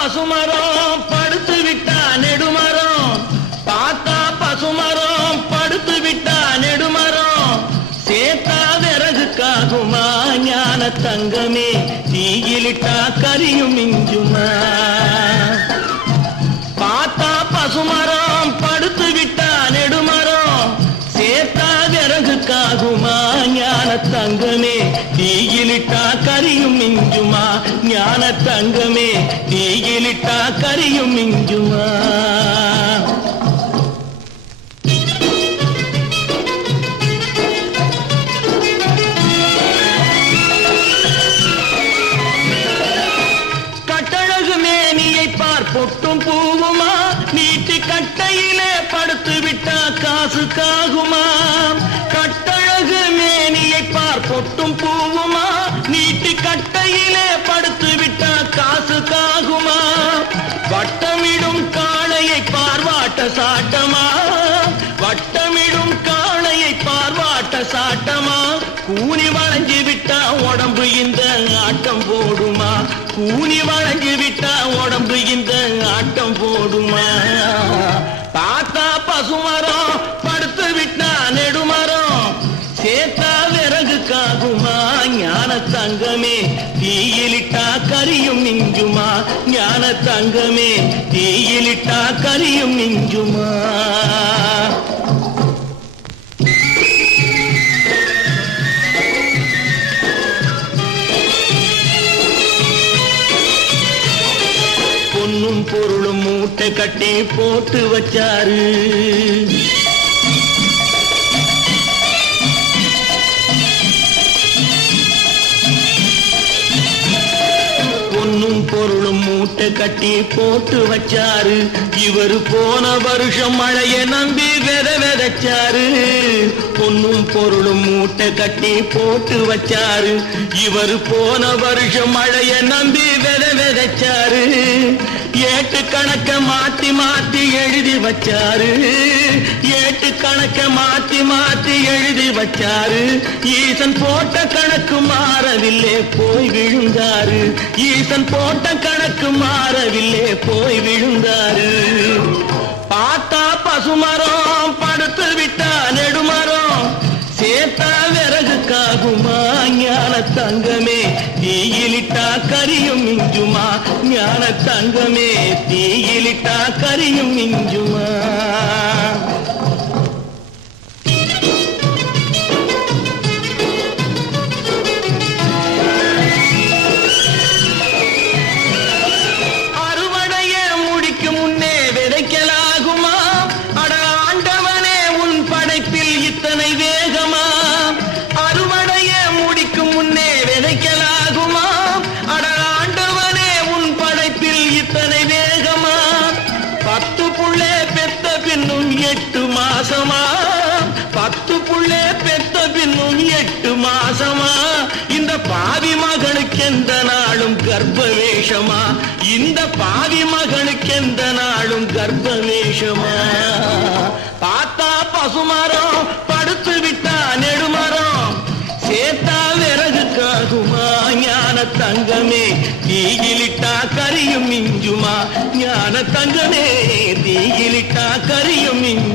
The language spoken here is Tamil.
பசுமரம் படுத்து விட்டா நெடுமரம். பார்த்தா பசுமரம் படுத்து விட்டா நெடுமரம். சேத்தா விறகுக்காகுமா ஞான தங்கமே. தீயிலிட்டா கரியும் மிஞ்சுமா பார்த்தா பசுமரம் படுத்து விட்டா நெடுமரம். சேத்தா விறகுக்காகுமா ஞான தங்கமே. தீயிலிட்டா கரியும் மிஞ்சுமா ஞான தங்கமே தீயிலிட்டா கரியும் மிஞ்சுமா கட்டழகு மேனியை பார் பொட்டும் பூவுமா? நீட்டி கட்டையிலே படுத்து விட்டா காசு காகுமா? கட்டழகு மேனியை பார் பொட்டும் பூவுமா? காலையிலே படுத்து விட்டா காசு காகுமா வட்டமிடும் காளையை பார்வாட்ட சாட்டமா? வட்டமிடும் காளையை பார்வாட்ட சாட்டமா? கூனி வளைஞ்சு விட்டா உடம்பு இந்த ஆட்டம் போடுமா? கூனி வளைஞ்சு விட்டா உடம்பு இந்த ஆட்டம் போடுமா? ஞான தங்கமே தீயிலிட்டா கரியும் மிஞ்சுமா? ஞான தங்கமே தீயிலிட்டா கரியும் மிஞ்சுமா? பொன்னும் பொருளும் மூட்டை கட்டி போட்டு வச்சாரு. பொருளும் மூட்டை கட்டி போட்டு வச்சாரு. இவரு போன வருஷம் மழைய நம்பி வெத வெதச்சாரு. பொண்ணும் பொருளும் மூட்டை கட்டி போட்டு வச்சாரு. இவரு போன வருஷம் மழைய நம்பி வெத வெதச்சாரு. ஏட்டு கணக்க மாத்தி மாத்தி எழுதி வச்சாரு. ஏட்டு கணக்க மாத்தி மாத்தி எழுதி வச்சாரு. ஈசன் போட்ட கணக்கும் மாறவில்லை போய் விழுந்தாரு. ஈசன் போட்ட கணக்கு மாறவில்லை போய் விழுந்தாரு. பார்த்தா பசுமரம் படுத்து விட்டா நெடுமரம். சேத்தா விறகுக்காகுமா ஞான தங்கமே. தீயிலிட்டா கரியும் மிஞ்சுமா ஞான தங்கமே. தீயிலிட்டா கரியும் மிஞ்சுமா எட்டு மாசமா? இந்த பாவி மகனுக்கு எந்த நாளும் கர்ப்பவேஷமா? இந்த பாவி மகனுக்கு எந்த நாளும் கர்ப்பவேஷமா? பார்த்தா பசுமரம் படுத்து விட்டா நெடுமரம். சேத்தா விறகுக்காகுமா? ஞான தங்கமே தீயிலிட்டா கரியும் மிஞ்சுமா ஞான தங்கமே தீயிலிட்டா கரியும் மிஞ்சுமா